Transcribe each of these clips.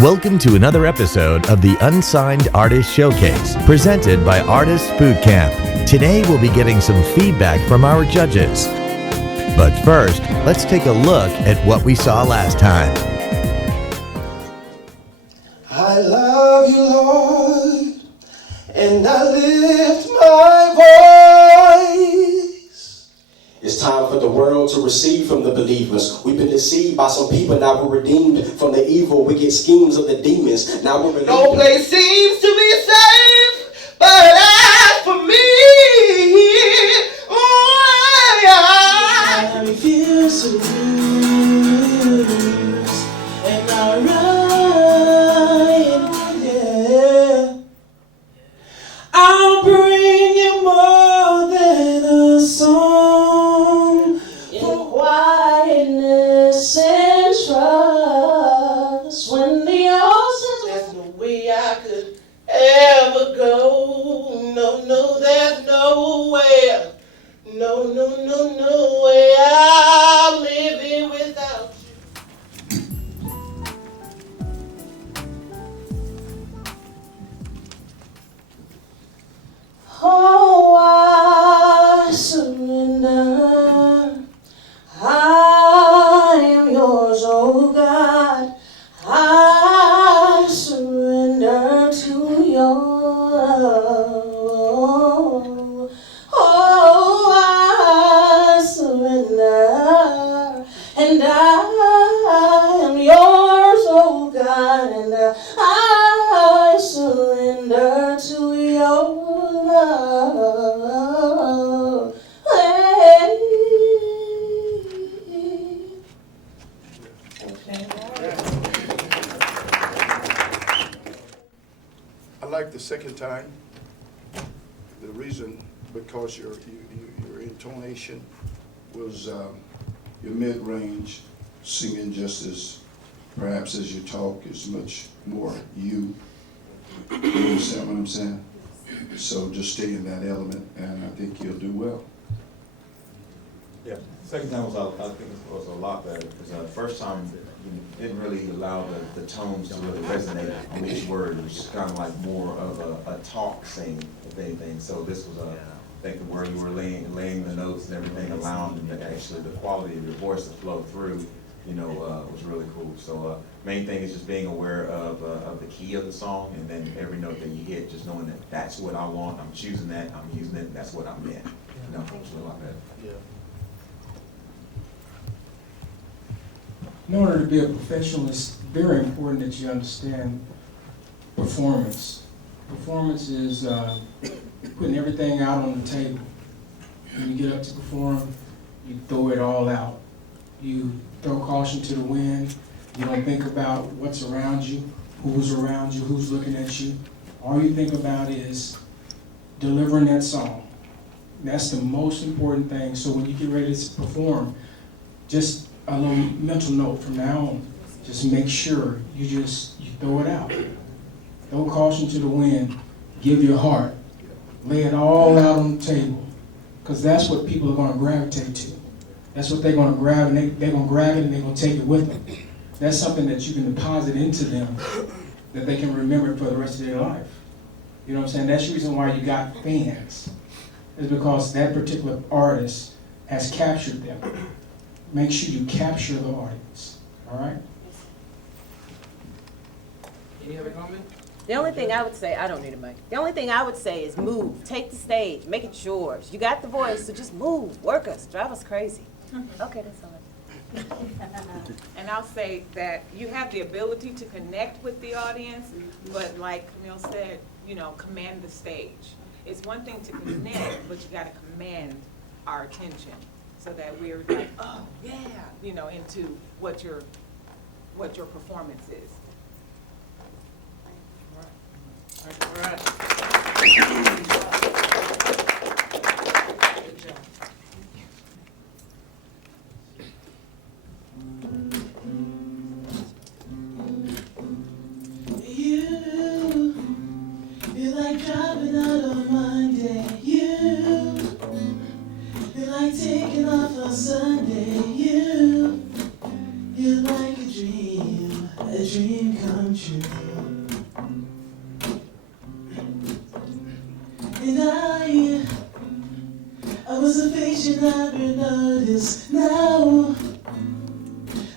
Welcome to another episode of the Unsigned Artist Showcase, presented by Artists Boot Camp. Today we'll be getting some feedback from our judges. But first, let's take a look at what we saw last time. I love you, Lord, and I lift my voice. It's time for the world to receive from the believers. We've been deceived by some people, now we're redeemed from the evil, wicked schemes of the demons. Now we're no place seems to be safe, but as for me, I refuse to lose, and I run, yeah. I'll bring you more than a song, in quietness and trust. When the oceans, there's no way I could ever go. No, there's nowhere. No way I'm living without you. Oh, I surrender. I am yours, oh God. I surrender to your love. And I am yours, oh God, and I surrender to your love. Hey. I like the second time. The reason, because your intonation was your mid-range singing, just as perhaps as you talk is much more you. You understand what I'm saying? So just stay in that element, and I think you'll do well. Yeah, second time I think it was a lot better, because the first time you didn't really allow the tones to really resonate on each word. It was just kind of like more of a talk thing, if anything. So this was I think where you were laying the notes and everything, allowing actually the quality of your voice to flow through, was really cool. So main thing is just being aware of the key of the song, and then every note that you hit, just knowing that that's what I want, I'm choosing that, I'm using it, that's what I'm in. It's a lot better. Yeah. In order to be a professional, it's very important that you understand performance. Performance is putting everything out on the table. When you get up to perform, you throw it all out. You throw caution to the wind. You don't think about what's around you, who's looking at you. All you think about is delivering that song. That's the most important thing. So when you get ready to perform, just a little mental note from now on. Just make sure you throw it out. Throw caution to the wind. Give your heart. Lay it all out on the table. Because that's what people are going to gravitate to. That's what they're going to grab, and they're going to grab it and they're going to take it with them. That's something that you can deposit into them that they can remember for the rest of their life. You know what I'm saying? That's the reason why you got fans. Is because that particular artist has captured them. Make sure you capture the audience. All right? Any other comment? The only thing I would say, I don't need a mic. The only thing I would say is move, take the stage, make it yours. You got the voice, so just move, work us, drive us crazy. Okay, that's all. And I'll say that you have the ability to connect with the audience, but like Camille said, command the stage. It's one thing to connect, but you gotta command our attention so that we're like, oh yeah, into what your performance is. All right. Good job. You're like driving out on Monday. You're like taking off on Sunday. You're like a dream. a dream come true. And I was a face you never noticed. Now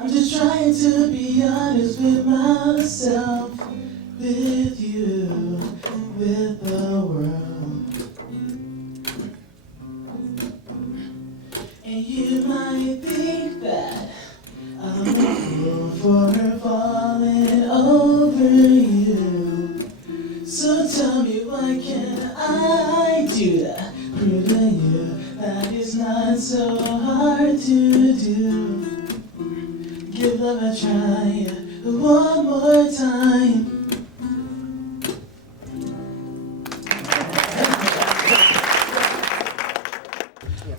I'm just trying to be honest with myself, with you, with the world. And you might think that I'm a fool for falling over you. So tell me, what can I do to prove to you that it's not so hard to do? Give love a try one more time.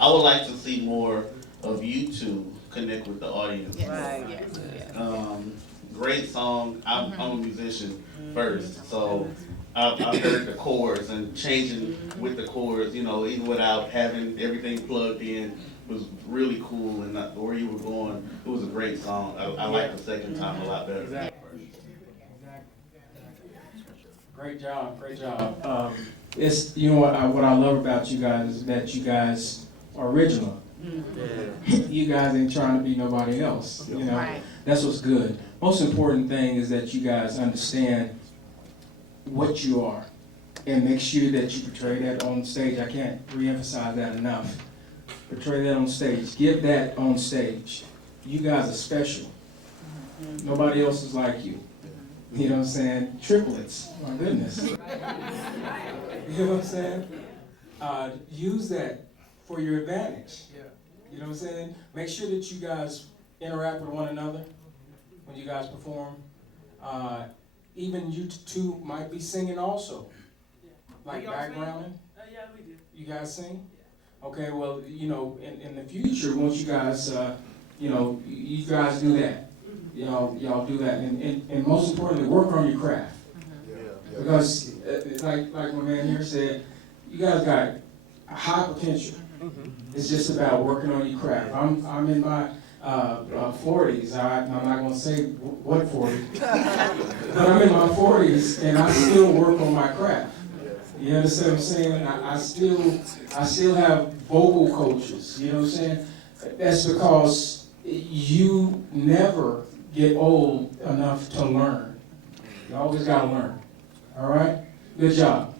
I would like to see more of you two connect with the audience. Right. Great song. I'm a musician first, so I've heard the chords and changing with the chords, you know, even without having everything plugged in, was really cool. And where you were going, it was a great song. I like the second time a lot better. Exactly. Great job. It's, you know what I love about you guys is that you guys are original. You guys ain't trying to be nobody else. You know, Right. That's what's good. Most important thing is that you guys understand what you are and make sure that you portray that on stage. I can't reemphasize that enough. Portray that on stage. Give that on stage. You guys are special. Nobody else is like you. You know what I'm saying? Triplets. My goodness. You know what I'm saying? Use that for your advantage. You know what I'm saying? Make sure that you guys interact with one another when you guys perform. Even you two might be singing also. Like backgrounding. Yeah, we do. You guys sing? Okay, well, you know, in the future, once you guys, you know, you guys do that. Y'all do that. And most importantly, work on your craft. Because, like my man here said, you guys got high potential. It's just about working on your craft. I'm in my 40s. I'm not going to say what 40, but I'm in my 40s and I still work on my craft. You understand what I'm saying? I still have vocal coaches. You know what I'm saying? That's because you never get old enough to learn. You always got to learn. All right? Good job.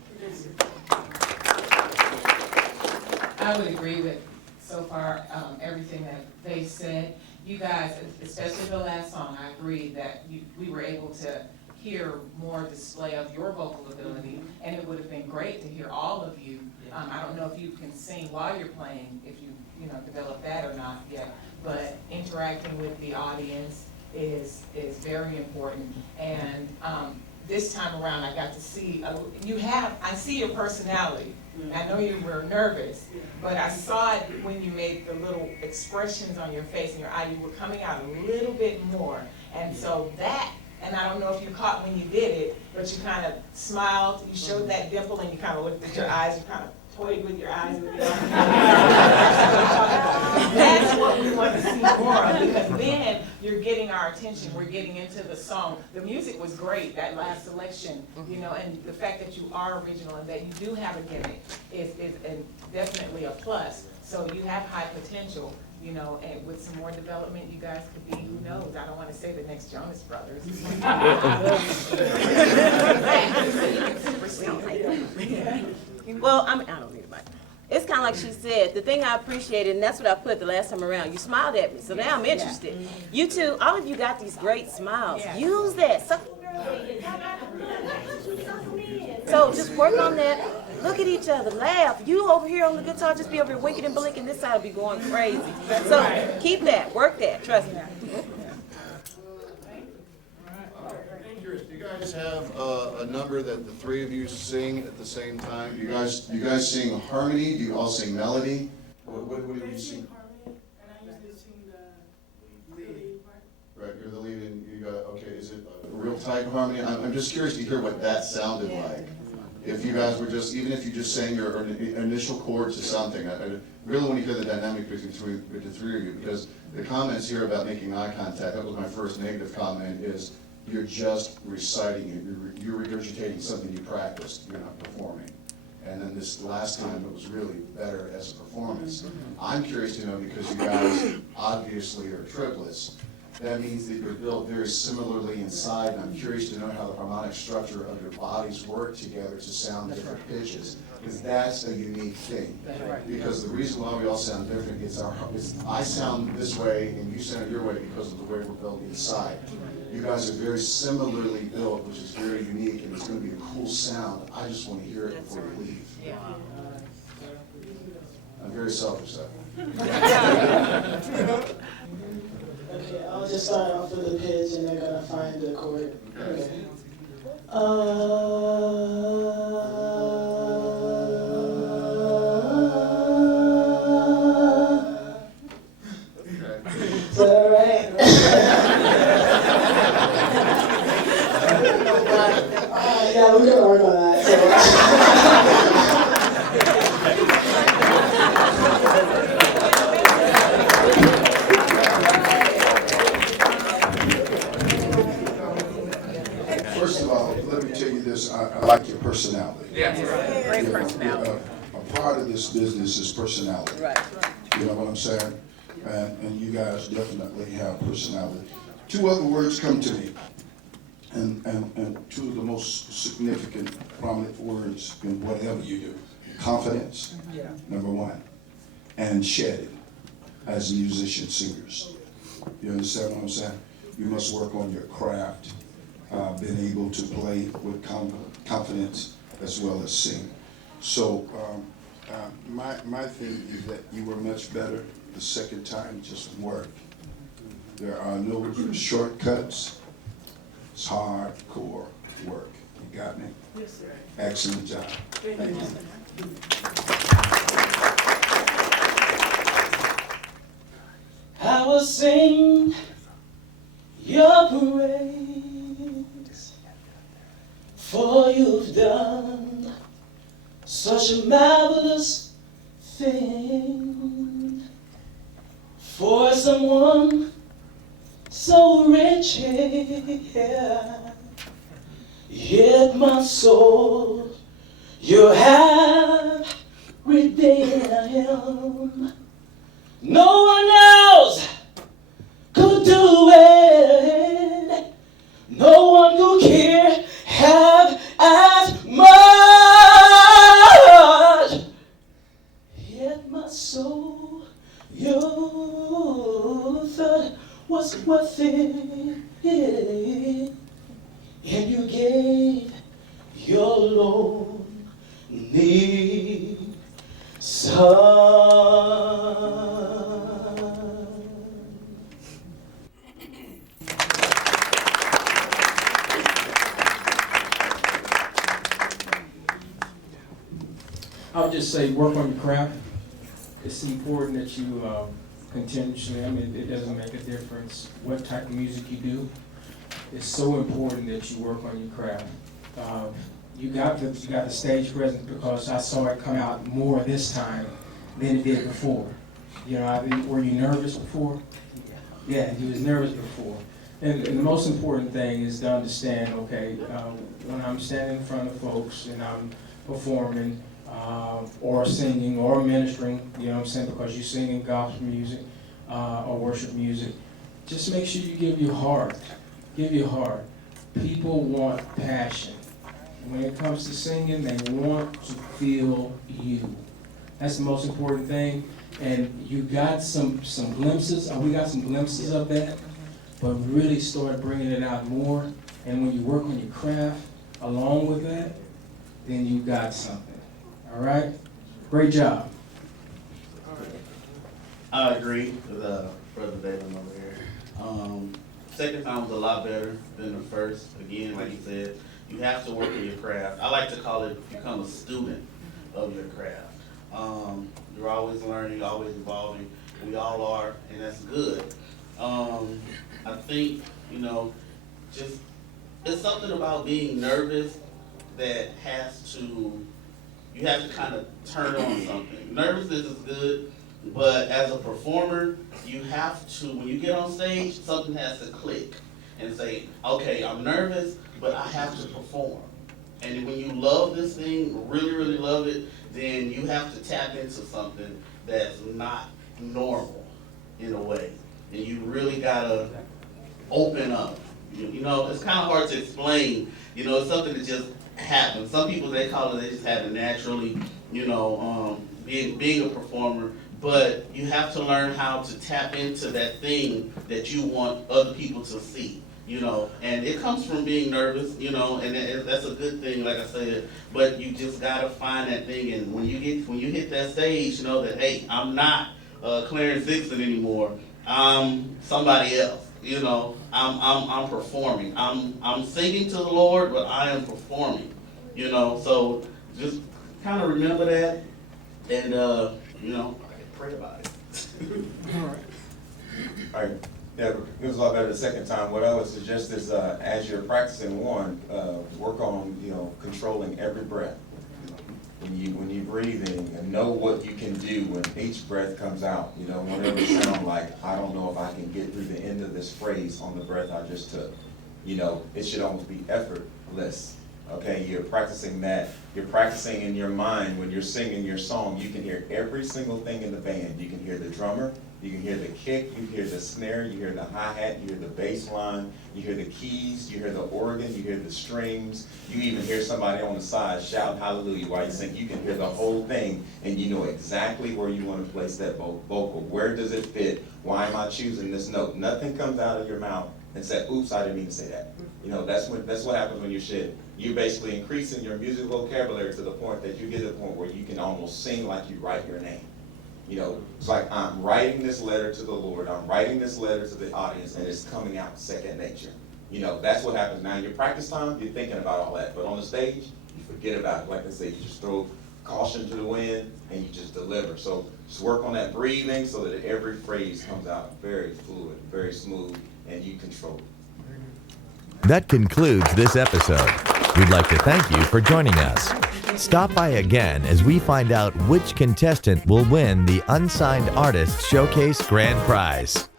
I would agree with so far everything that they said. You guys, especially the last song, I agree that we were able to hear more display of your vocal ability, and it would have been great to hear all of you. I don't know if you can sing while you're playing, if you develop that or not yet, but interacting with the audience is very important. And this time around, I got to see, I see your personality. I know you were nervous, but I saw it when you made the little expressions on your face and your eye. You were coming out a little bit more. And so that, and I don't know if you caught when you did it, but you kind of smiled, you showed that dimple, and you kind of looked at your eyes, you kind of toyed with your eyes. That's what we want to see more of, because then you're getting our attention. We're getting into the song. The music was great, that last selection, and the fact that you are original and that you do have a gimmick is definitely a plus. So you have high potential, and with some more development, you guys could be, who knows? I don't want to say the next Jonas Brothers. Well, I don't need a mic. It's kind of like she said, the thing I appreciated, and that's what I put the last time around, you smiled at me, so now I'm interested. You two, all of you got these great smiles. Use that. So just work on that. Look at each other, laugh. You over here on the guitar, just be over here winking and blinking, this side will be going crazy. So keep that, work that, trust me. Do you guys have a number that the three of you sing at the same time? Do you guys sing harmony? Do you all sing melody? What do you sing? Harmony, and I usually sing the lead part. Right, you're the lead, and you got, okay, is it a real type of harmony? I'm just curious to hear what that sounded like. if you guys were just, even if you just sang your initial chords to something, I really want to hear the dynamic between the three of you, because the comments here about making eye contact, that was my first negative comment, is you're just reciting it, you're regurgitating something you practiced, you're not performing. And then this last time, it was really better as a performance. I'm curious to know, because you guys obviously are triplets, that means that you're built very similarly inside, and I'm curious to know how the harmonic structure of your bodies work together to sound different pitches, because that's a unique thing. Because the reason why we all sound different is I sound this way and you sound your way because of the way we're built inside. You guys are very similarly built, which is very unique, and it's going to be a cool sound. I just want to hear it before we leave. I'm very selfish, though. Okay, I'll just start off with the pitch and they're gonna find the chord. Okay. Is that all right? Yeah, we're gonna work on that. First of all, let me tell you this, I like your personality. Great personality. A part of this business is personality. Right. You know what I'm saying? And you guys definitely have personality. Two other words come to me, and two of the most significant, prominent words in whatever you do. Confidence, number one, and shedding as musicians, singers. You understand what I'm saying? You must work on your craft, being able to play with confidence as well as sing. So my thing is that you were much better the second time. Just work. There are no shortcuts. It's hardcore work. You got me? Yes, sir. Excellent job. Thank you. I will sing your praise, for you've done such a marvelous thing for someone so rich, yeah. Yet my soul you have redeemed. No one else could do it. No one who cared have as much. Yet my soul you thought was worth it, and you gave your lonely son. I'll just say, work on your craft. It's important that you continuously, I mean, it doesn't make a difference what type of music you do. It's so important that you work on your craft. You got the stage presence, because I saw it come out more this time than it did before. You know, were you nervous before? Yeah, you was nervous before. And the most important thing is to understand, okay, when I'm standing in front of folks and I'm performing, or singing or ministering, you know what I'm saying, because you're singing gospel music or worship music, just make sure you give your heart. Give your heart. People want passion. When it comes to singing, they want to feel you. That's the most important thing. And you got some glimpses, we got some glimpses of that, but really start bringing it out more. And when you work on your craft along with that, then you got something. All right? Great job. I agree with Brother Dalon over here. Second time was a lot better than the first. Again, like you said, you have to work on your craft. I like to call it become a student of your craft. You're always learning, always evolving. We all are, and that's good. I think, just it's something about being nervous that you have to kind of turn on something. Nervousness is good, but as a performer, you have to, when you get on stage, something has to click and say, okay, I'm nervous, but I have to perform. And when you love this thing, really, really love it, then you have to tap into something that's not normal in a way. And you really gotta open up. You know, it's kind of hard to explain. You know, it's something that just happens. Some people, they call it, they just have it naturally, you know, being a performer. But you have to learn how to tap into that thing that you want other people to see. You know, and it comes from being nervous, you know, and that's a good thing, like I said, but you just gotta find that thing, and when you hit that stage, you know that, hey, I'm not Clarence Dixon anymore, I'm somebody else, you know, I'm performing, I'm singing to the Lord, but I am performing, you know, so just kind of remember that, and, you know, pray about it. All right. Yeah, it was a lot better the second time. What I would suggest is, as you're practicing one, work on, you know, controlling every breath. When you're breathing, and know what you can do when each breath comes out. You know, whenever it sounds like, I don't know if I can get through the end of this phrase on the breath I just took. You know, it should almost be effortless. Okay, you're practicing that. You're practicing in your mind when you're singing your song. You can hear every single thing in the band. You can hear the drummer. You can hear the kick, you hear the snare, you hear the hi-hat, you hear the bass line, you hear the keys, you hear the organ, you hear the strings. You even hear somebody on the side shouting hallelujah while you sing. You can hear the whole thing, and you know exactly where you want to place that vocal. Where does it fit? Why am I choosing this note? Nothing comes out of your mouth and say, oops, I didn't mean to say that. You know, that's what happens when you're shit. You're basically increasing your musical vocabulary to the point that you get to the point where you can almost sing like you write your name. You know, it's like, I'm writing this letter to the Lord, I'm writing this letter to the audience, and it's coming out second nature. You know, that's what happens. Now in your practice time, you're thinking about all that, but on the stage, you forget about it. Like I said, you just throw caution to the wind, and you just deliver. So just work on that breathing so that every phrase comes out very fluid, very smooth, and you control it. That concludes this episode. We'd like to thank you for joining us. Stop by again as we find out which contestant will win the Unsigned Artist Showcase Grand Prize.